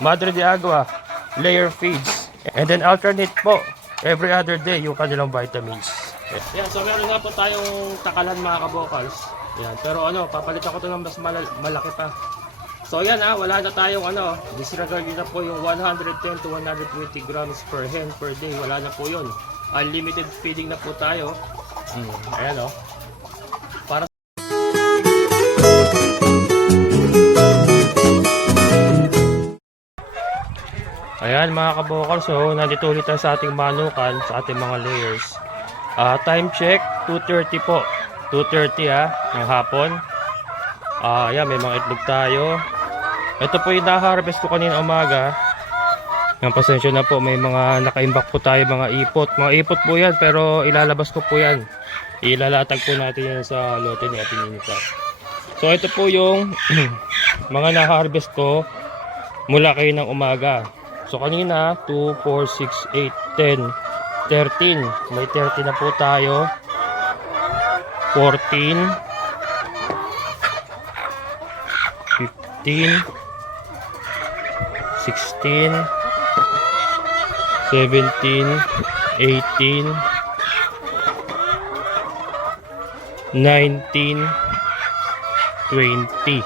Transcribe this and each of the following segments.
Madre de Agua layer feeds. And then alternate po every other day yung kanilang vitamins. Yan, so meron nga po tayong takalan mga kabokals. Yan, pero papalitan ko to ng mas malaki pa. So yan wala na tayong disregard na po yung 110 to 120 grams per hen per day. Wala na po yun. Unlimited feeding na po tayo. Ayan para ayan mga kabokal, so nandito ulit sa ating manukan, sa ating mga layers. Time check 2:30 po. 2:30 ng hapon. Ayan, may mga itlog tayo. Ito po yung na-harvest ko kanina umaga. Ang pasensya na po, may mga nakaimbak po tayo, mga ipot. Mga ipot po yan, pero ilalabas ko po yan. Ilalatag po natin yan sa lote ni Ate Ninita. So ito po yung mga na-harvest ko mula kayo ng umaga. So kanina 2, 4, 6, 8, 10, 13. May 13 na po tayo. 14, 15, 16, 17, 18, 19, 20,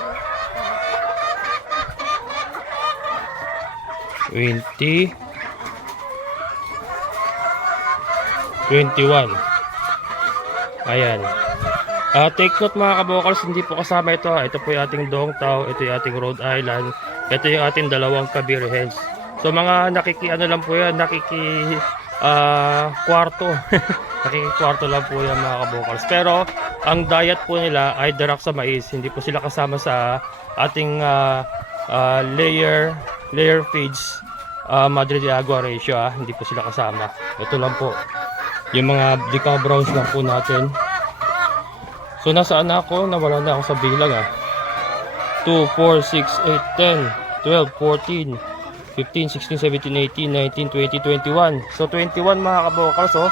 21. Ayan. Take note mga kabokals, hindi po kasama ito. Ito po yung ating Dongtao, ito yung ating Rhode Island, ito yung ating dalawang Kabir hens. So mga lang po yan, kwarto. Kwarto lang po yan mga kabokals. Pero ang diet po nila ay darak sa mais. Hindi po sila kasama sa ating layer feeds, Madre de Agua ratio. Hindi po sila kasama. Ito lang po. Yung mga deca browns lang po natin. So nasaan na ako? Nawala na ako sa bilang 2, 4, 6, 8, 10, 12, 14, 15, 16, 17, 18, 19, 20, 21. So 21 mga kabokals. So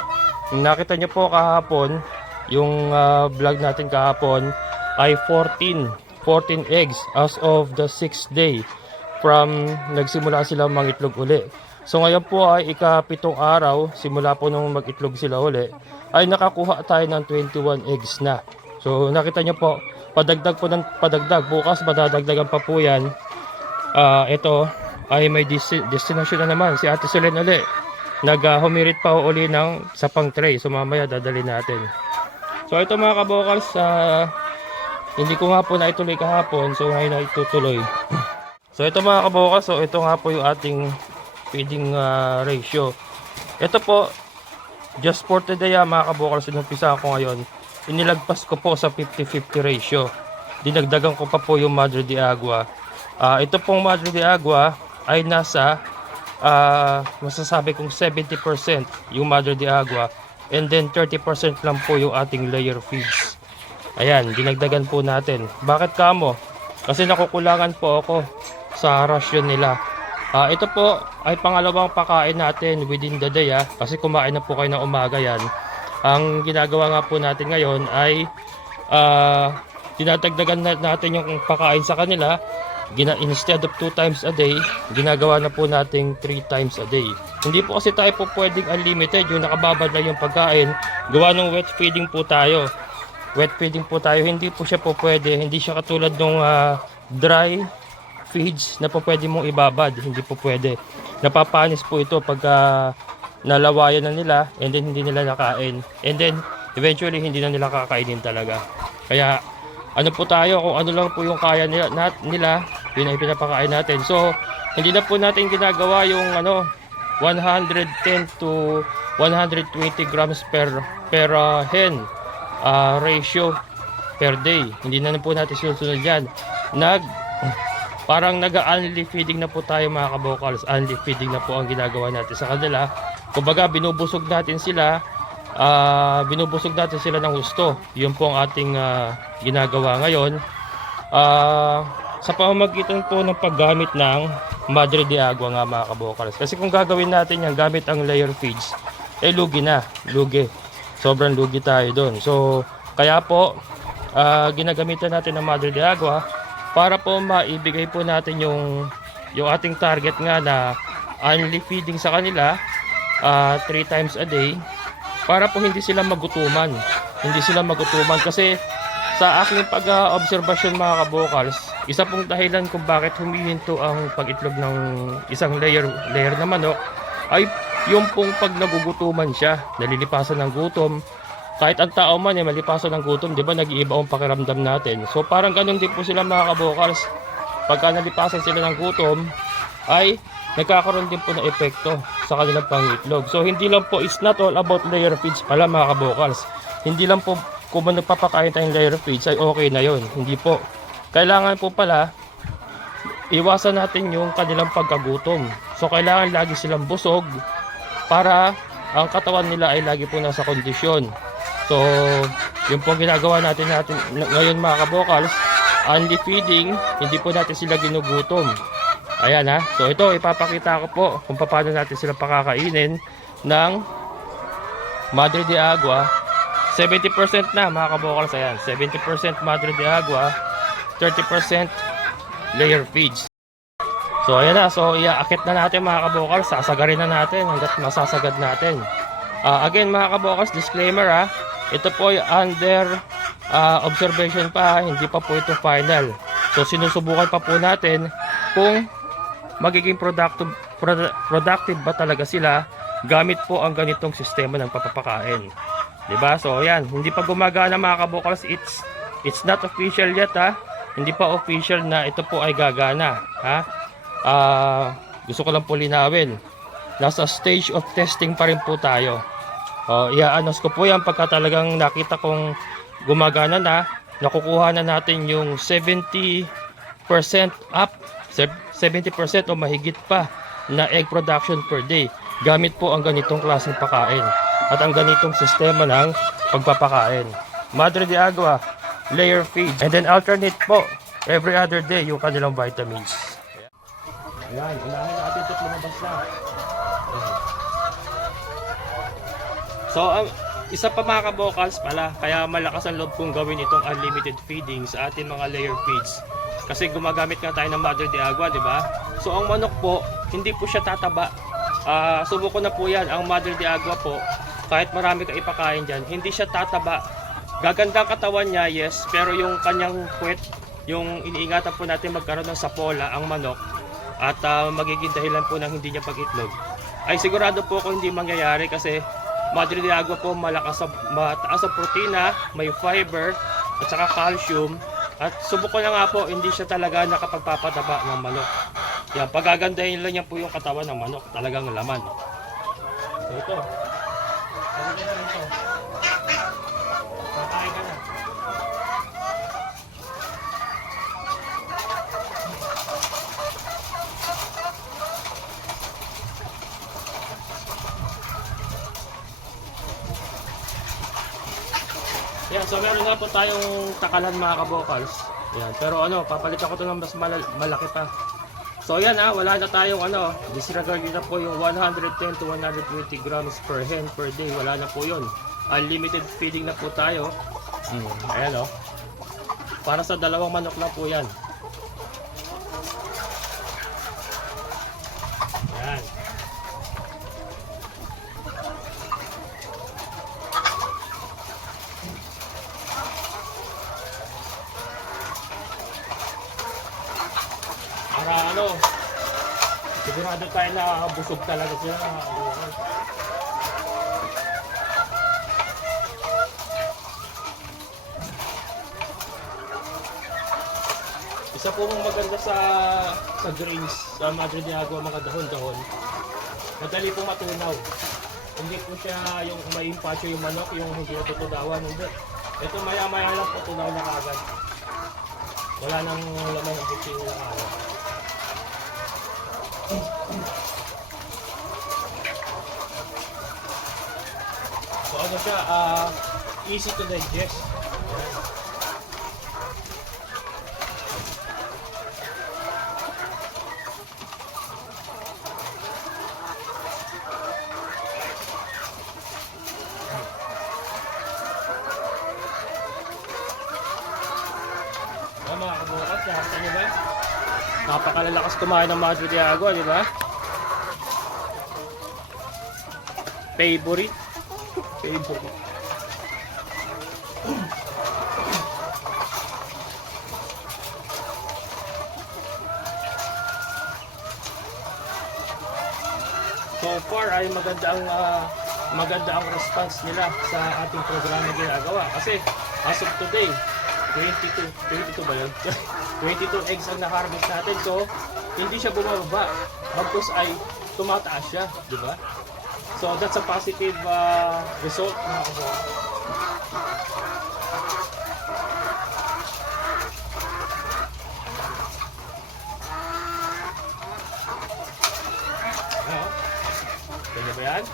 nakita nyo po kahapon, yung vlog natin kahapon ay 14 eggs as of the 6th day from nagsimula sila mangitlog uli. So ngayon po ay ika-7 araw simula po nung mag-itlog sila uli, ay nakakuha tayo ng 21 eggs na. So nakita nyo po, padagdag po ng padagdag. Bukas madadagdagan pa po yan. Ito ay may destination na naman. Si Ate Solen uli, humirit pa uli ng sa pang tray. So mamaya dadali natin. So ito mga kabokals, hindi ko nga po na ituloy kahapon. So ngayon na itutuloy. So ito mga kabokals, so ito nga po yung ating feeding ratio. Ito po, just for today mga kabokals, inumpisa ako ngayon. Inilagpas ko po sa 50-50 ratio. Dinagdagan ko pa po yung Madre de Agua. Ito pong Madre de Agua ay nasa masasabi kong 70% yung Madre de Agua, and then 30% lang po yung ating layer feeds. Ayan, dinagdagan po natin. Bakit kamo? Kasi nakukulangan po ako sa rasyon nila. Ito po ay pangalawang pakain natin within the day kasi kumain na po kayo ng umaga yan. Ang ginagawa nga po natin ngayon ay dinadagdagan natin yung pakain sa kanila. Instead of 2 times a day, ginagawa na po natin 3 times a day. Hindi po kasi tayo po pwedeng unlimited, yung nakababad na yung pagkain. Gawa ng wet feeding po tayo. Wet feeding po tayo, hindi po siya po pwede. Hindi siya katulad ng dry feeds na po pwede mong ibabad. Hindi po pwede. Napapanis po ito pagka nalawayan na nila, and then hindi nila nakain, and then eventually hindi na nila kakainin talaga. Kaya ano po tayo, kung ano lang po yung kaya nila, yun ay pinapakain natin. So hindi na po natin ginagawa yung 110 to 120 grams per hen ratio per day. Hindi na po natin sinusunod yan. Parang nag-unli feeding na po tayo mga kabokals. Unli feeding na po ang ginagawa natin sa kanila. Kumbaga binubusog natin sila ng gusto. Yun po ang ating ginagawa ngayon. Sa pamamagitan po ng paggamit ng Madre de Agua nga mga kabokals. Kasi kung gagawin natin yan gamit ang layer feeds, lugi na. Lugi. Sobrang lugi tayo doon. So kaya po ginagamitan natin ng Madre de Agua para po maibigay po natin yung yung ating target nga na annually feeding sa kanila 3 times a day para po hindi sila magutuman. Hindi sila magutuman kasi sa aking pag-obserbasyon mga kabokals, isa pong dahilan kung bakit humihinto ang pag-itlog ng isang layer na manok ay yung pong pag nagugutuman siya, nalilipasan ng gutom. Kahit ang tao man malipasan ng gutom, di ba nag-iiba ang pakiramdam natin. So parang ganun din po sila mga kabokals. Pagka nalipasan sila ng gutom, ay nagkakaroon din po ng epekto sa kanilang pangitlog. So hindi lang po, it's not all about layer feeds pala mga kabokals. Hindi lang po kung nagpapakain tayong layer feeds ay okay na yon. Hindi po. Kailangan po pala iwasan natin yung kanilang pagkagutom. So kailangan lagi silang busog para ang katawan nila ay lagi po nasa kondisyon. So yung po ginagawa natin ngayon mga kabokals, only feeding, hindi po natin sila ginugutom. Ayan ha. So ito ipapakita ko po kung paano natin sila pakakainin ng Madre de Agua. 70% na mga kabokals. Ayan, 70% Madre de Agua, 30% layer feeds. So ayan na, so iaakit na natin mga kabokals, sasagarin na natin hanggat masasagad natin. Again mga kabokals, disclaimer ha, ito po ay under observation pa, hindi pa po ito final. So sinusubukan pa po natin kung magiging productive ba talaga sila gamit po ang ganitong sistema ng papapakain. Diba? So ayan, hindi pa gumagana mga kabokals, it's not official yet ha. Hindi pa official na ito po ay gagana ha. Gusto ko lang po linawin, nasa stage of testing pa rin po tayo. I-announce ko po yan pagka talagang nakita kong gumagana na, nakukuha na natin yung 70% up, 70% o mahigit pa na egg production per day gamit po ang ganitong klaseng pakain at ang ganitong sistema ng pagpapakain. Madre de Agua, layer feed, and then alternate po every other day yung kanilang vitamins. Ayan, unahin natin ito lumabas na. So, isa pa mga kabokals pala, kaya malakas ang loob kong gawin itong unlimited feeding sa ating mga layer feeds. Kasi gumagamit nga tayo ng Madre de Agua, di ba? So, ang manok po, hindi po siya tataba. Subuko na po yan, ang Madre de Agua po, kahit marami ka ipakain dyan, hindi siya tataba. Gaganda ang katawan niya, yes, pero yung kanyang puwet, yung iniingatan po natin magkaroon ng sapola, ang manok, at magiging dahilan po ng hindi niya pag-itlog, ay sigurado po ako hindi mangyayari kasi Madre de Agua po mataas sa protina, may fiber, at saka calcium. At subuko na nga po, hindi siya talaga nakapagpapadaba ng manok. Yan, pagagandahin lang niya po yung katawan ng manok, talagang laman. So ito, pagiging na ito. Kakain ka na. Yan, so meron nga po tayong takalan mga kabokals. Yan, pero papalitan ko ito ng mas malaki pa. So yan wala na tayong disregard na po yung 110 to 120 grams per hen per day. Wala na po yun. Unlimited feeding na po tayo. Ayan para sa dalawang manok lang po yan. Yan. Para sigurado tayo na busog talaga sila. Isa po mong maganda sa greens, sa Madre de Agua, mga dahon-dahon, madali pong matunaw. Hindi po siya yung may impacho yung manok, yung hindi natutunawan. Hindi. Ito maya-maya lang po tunaw na kagad. Wala nang laman ng bitsin na kagad. So siya, easy to digest. Mga kabukas, nakakita nyo ba? Napakalalakas kumain ng Madre de Agua, di ba? Favorite. Favorite. So far ay maganda ang response nila sa ating programa ginagawa kasi as of today 22 ba yun? 22 eggs ang na-harvest natin, so hindi siya bumababa, bagkus ay tumataas siya, di ba? So that's a positive result mga kababayan. Kaya ba yan?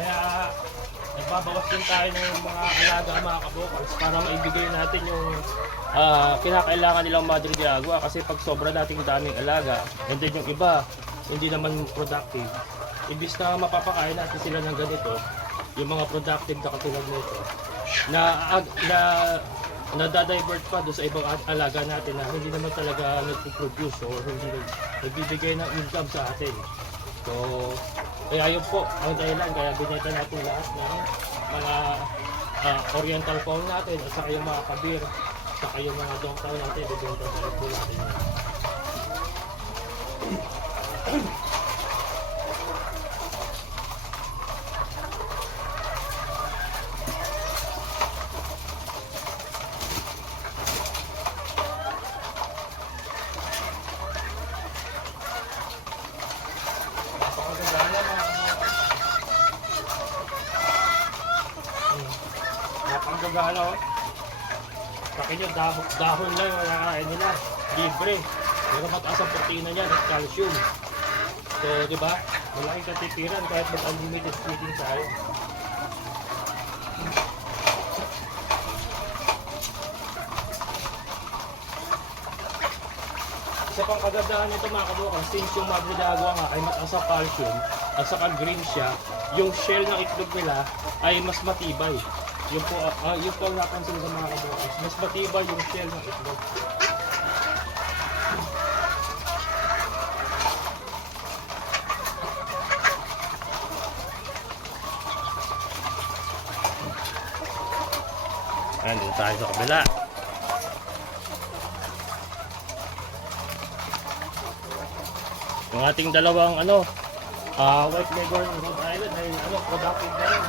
Kaya nagbabawas din tayo ng mga alaga mga kabokals para maibigay natin yung kinakailangan nilang Madre de Agua, kasi pag sobra nating daming alaga and then yung iba hindi naman productive, ibis na mapapakain natin sila ng ganito, yung mga productive na katulad nito na divert pa doon sa ibang alaga natin na hindi naman talaga nagpo-produce or hindi nagbibigay ng income sa atin. So kaya yun po ang dahilan kaya binenta natin lahat ng mga oriental fawn natin at saka yung mga kabir, saka yung mga dongtaw natin, bibenta na po natin yan. Napakagana oh. Sa inyo, dahon lang yung nakakain nila. Libre. Pero mataas ang proteina niyan at calcium. So, di ba? Malaking katitiran kahit mag-unlimited feeding tayo. Isa pang kagandahan nito mga kabukal, since yung Madre de Agua nga ay mataas ang calcium at saka green siya, yung shell ng itlog nila ay mas matibay. Yung po ang napansin sa mga kabukal, mas matibay yung shell ng itlog. Ayan, dito tayo sa kabila. Yung ating dalawang white leghorn Rhode Island ay productive na rin.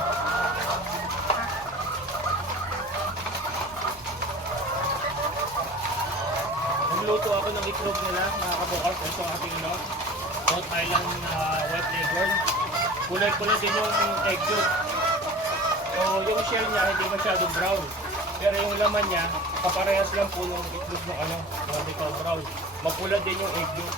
Nagluto ako ng itlog nila mga kabukal. Ito ang ating Rhode Island white leghorn. Kulay-kulay din yung egg yolk. So yung shell niya hindi masyadong brown. Pero yung laman niya, kaparehas lang po ng itlog ng hindi ka brown. Mapula din yung egg yolk.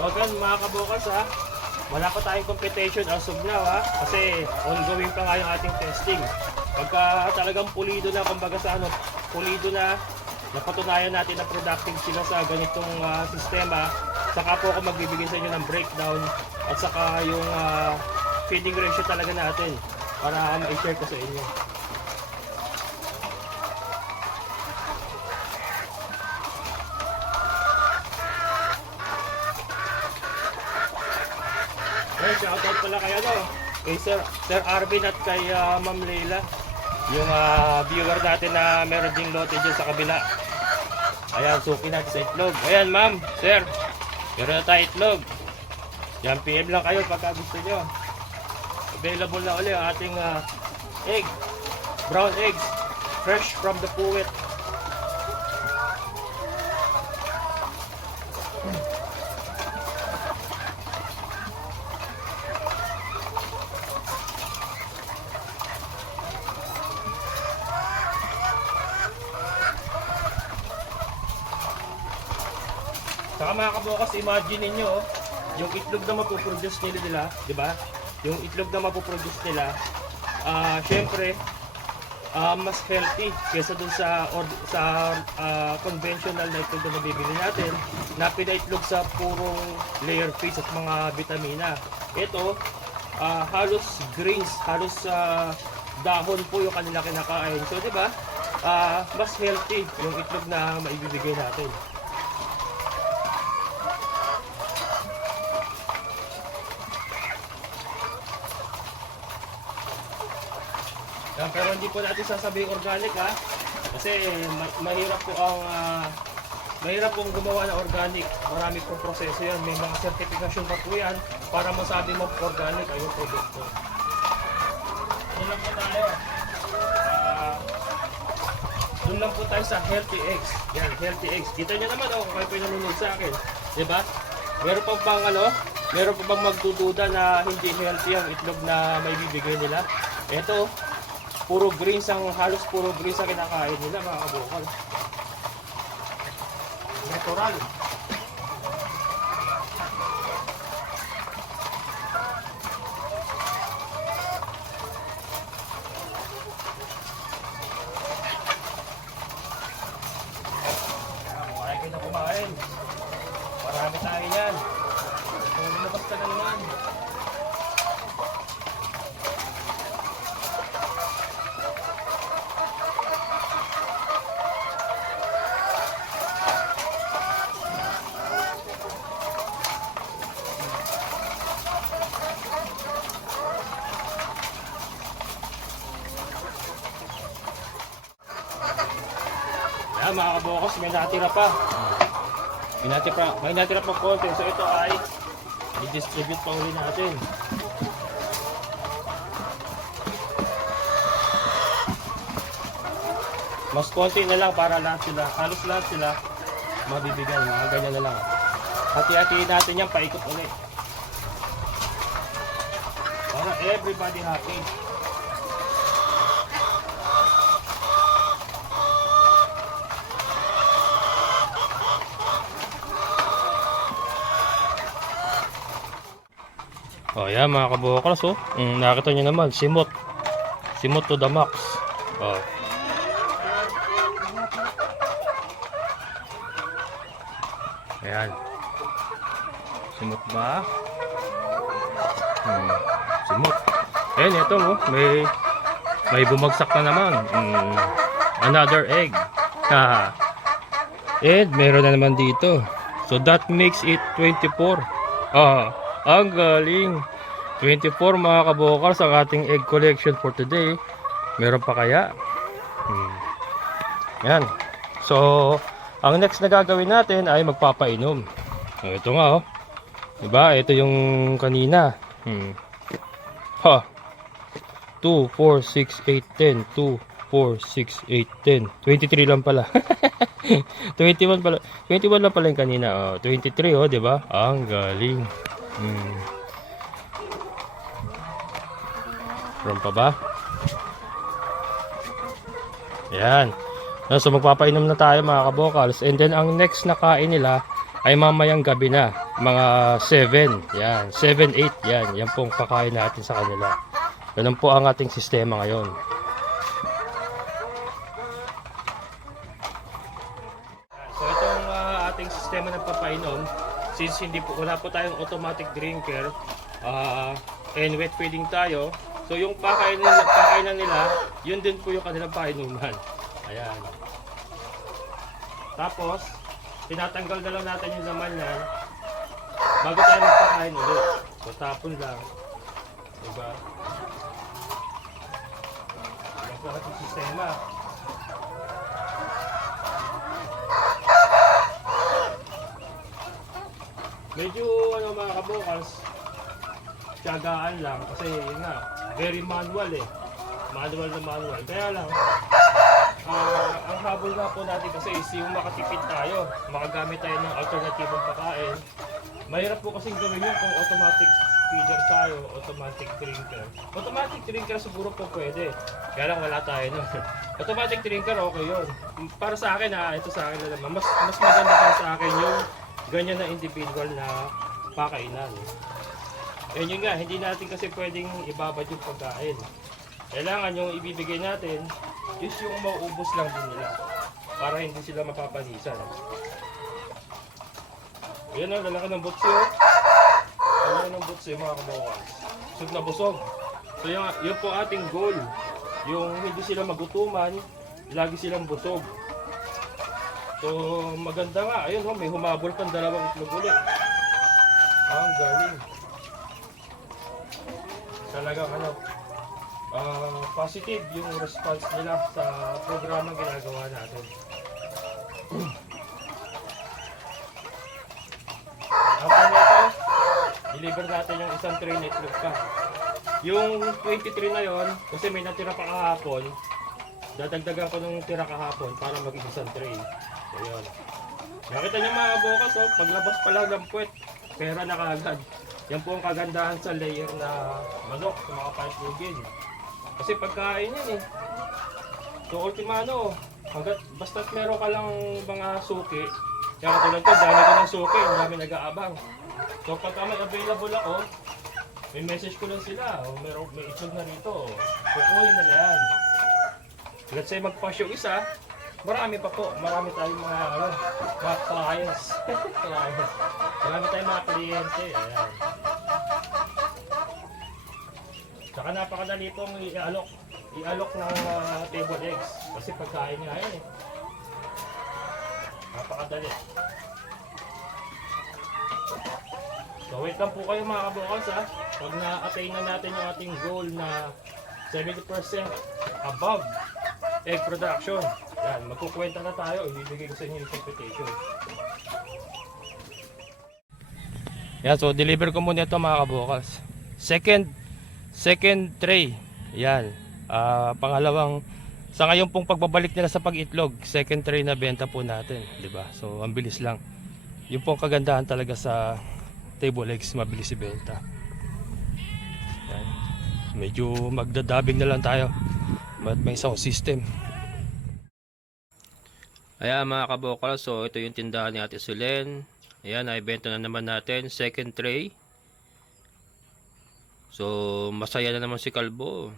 So again mga kabukals wala pa tayong competition as of now kasi ongoing pa nga yung ating testing. Pagka talagang pulido na, kumbaga sa pulido na, napatunayan natin na productive sila sa ganitong sistema, saka po ako magbibigay sa inyo ng breakdown at saka yung feeding ratio talaga natin para ma-share ko sa inyo. Shoutout pala kay kay Sir Arvin at kay Ma'am Leila. yung viewer natin na meron ding lote dyan sa kabila. Ayan, suki natin sa itlog. Ayan, ma'am, sir, meron na tayo itlog. Yan, PM lang kayo pagka gusto nyo. Available na ulit ang ating egg, brown eggs, fresh from the puwet. Saka mga kabukas, imagine ninyo, yung itlog na mapuproduce nila, di ba? Yung itlog na mapuproduce nila, syempre, mas healthy kaysa dun sa conventional na itlog na nabibili natin na pinaitlog sa purong layer feeds at mga vitamina. Ito, halos greens, halos dahon po yung kanila kinakain. So, di ba? Mas healthy yung itlog na maibibigay natin. Pero hindi po natin sasabing organic ha, kasi mahirap pong gumawa ng organic. Marami pong proseso yan, may mga certification pa po yan para masabi mo organic ay yung produkto. Doon lang po tayo. Doon lang po tayo sa healthy eggs. Yan, healthy eggs. Kita nyo naman kung kayo pinanunod sa akin. Diba? Meron pa bang magdududa na hindi healthy ang itlog na may bibigay nila? Ito, halos puro greens ang kinakain nila mga kabukal. Natural. Kaya kayo na kumain. Marami tayo yan. Kung lumabas ka na naman. Ayan mga kabukos, may natira pa. May natira pa konti. So ito ay i-distribute pa uli natin. Mas konti na lang para lahat sila, halos lahat sila mabibigyan. Mga ganyan na lang. Hati-hatiin natin yan, paikot ulit. Para everybody happy. Oh, yan mga kabukals, oh. Nakita nyo naman, simot. Simot to the max. Oh. Ayan. Simot ba? Simot. Ayan, ito, oh. May bumagsak na naman. Another egg. And meron na naman dito. So that makes it 24. Ang galing. 24 mga kabukals ang ating egg collection for today. Meron pa kaya? Yan. So, ang next na gagawin natin ay magpapainom. Ito nga, oh. Diba? Ito yung kanina. 2, 4, 6, 8, 10. 2, 4, 6, 8, 10. 23 lang pala. 21 pala. 21 lang pala yung kanina. 23, oh, diba? Ang galing. Meron pa ba? Yan. So magpapainom na tayo mga kabukals. And then ang next na kain nila ay mamayang gabi na. Mga 7. Yan. 7, 8. Yan. Yan pong kakain natin sa kanila. Ganun po ang ating sistema ngayon. So itong ating sistema ng papainom, since wala po tayong automatic drinker and wet feeding tayo, so yung pakainan nila, yun din po yung kanilang painuman. Ayan. Tapos, tinatanggal na lang natin yung laman yan bago tayo magpakain ulit. So tapon lang. Diba? ating sistema. Medyo ano mga kabukals, tiyagaan lang kasi yun nga, very manual eh. Manual na manual. Kaya lang, ang habol nga po natin kasi is yung makatipid tayo, makagamit tayo ng alternatibong pagkain. Mahirap po kasing gawin yun kung automatic feeder tayo, automatic drinker. Automatic drinker siguro po pwede. Kaya lang wala tayo nun. Automatic drinker okay yun. Para sa akin ito sa akin na naman. Mas maganda para sa akin yung ganyan na individual na pakainan. Yun nga, hindi natin kasi pwedeng ibabad yung pagkain. Kailangan yung ibibigay natin is yung mauubos lang din nila para hindi sila mapapanisan. Yan ang lalaki ng butsi. Lalaki ng butsi mga kabukals. Busog na busog. So yun po ating goal. Yung hindi sila magutuman, lagi silang busog. So maganda nga. Ayun may humabol pang dalawang itlog ulit. Ang galing. Talagang positive yung response nila sa programang ginagawa natin. After nito, deliver natin yung isang tray na itlog pa. Yung 23 na yon, kasi may natira pa kahapon, dadagdagan ko ng tira kahapon para maging isang tray. Ayun. Nakita niyo mga bukas, paglabas pa lang ng puwet, pera na kaagad. Yan po ang kagandahan sa layer na manok sa mga pipelugin. Kasi pagkain yan eh. So ultimano, basta't meron ka lang mga suki, kaya katulad ko, dami ko ng suki, dami nag-aabang. So pagka may available ako, may message ko lang sila, may itlog na rito, kukunin na yan. Let's say magpass yung isa, marami pa po, marami tayong mga clients. Marami tayong mga kliyente, ayan. Saka napakadali pong i-alok ng table eggs kasi pagkain nga yan eh. Napakadali. So wait lang po kayo mga kabukals ha. Pag na-attain na natin yung ating goal na 70% above egg production, yan, magkukwenta na tayo, ibibigay ko sa inyo yung computation. Yan, so deliver ko muna ito mga kabukals. Second tray. Yan. Pangalawang sa ngayon pong pagbabalik nila sa pag-itlog, second tray na benta po natin, 'di ba? So ang bilis lang. Yung pong kagandahan talaga sa table eggs, mabilis ibenta. Yan. Medyo magdadabing na lang tayo. But may sound system. Ayan mga kabukal, so ito yung tindahan ni Ate Sulen. Ayan, naibenta na naman natin second tray. So masaya na naman si Kalbo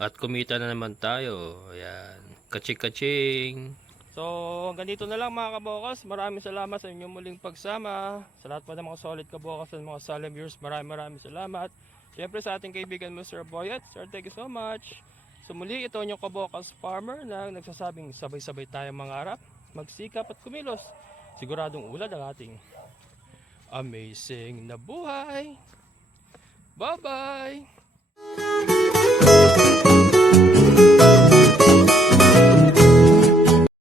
at kumita na naman tayo. Ayan, kaching-kaching. So hanggang dito na lang mga kabukas. Maraming salamat sa inyong muling pagsama. Sa lahat pa ng mga solid kabukas at mga solemn viewers, maraming salamat. Siyempre sa ating kaibigan Mr. Boyet, sir, thank you so much. So muli, ito yung kabukas farmer na nagsasabing sabay-sabay tayong mangarap, magsikap at kumilos. Siguradong ulad ang ating amazing na buhay. Bye-bye!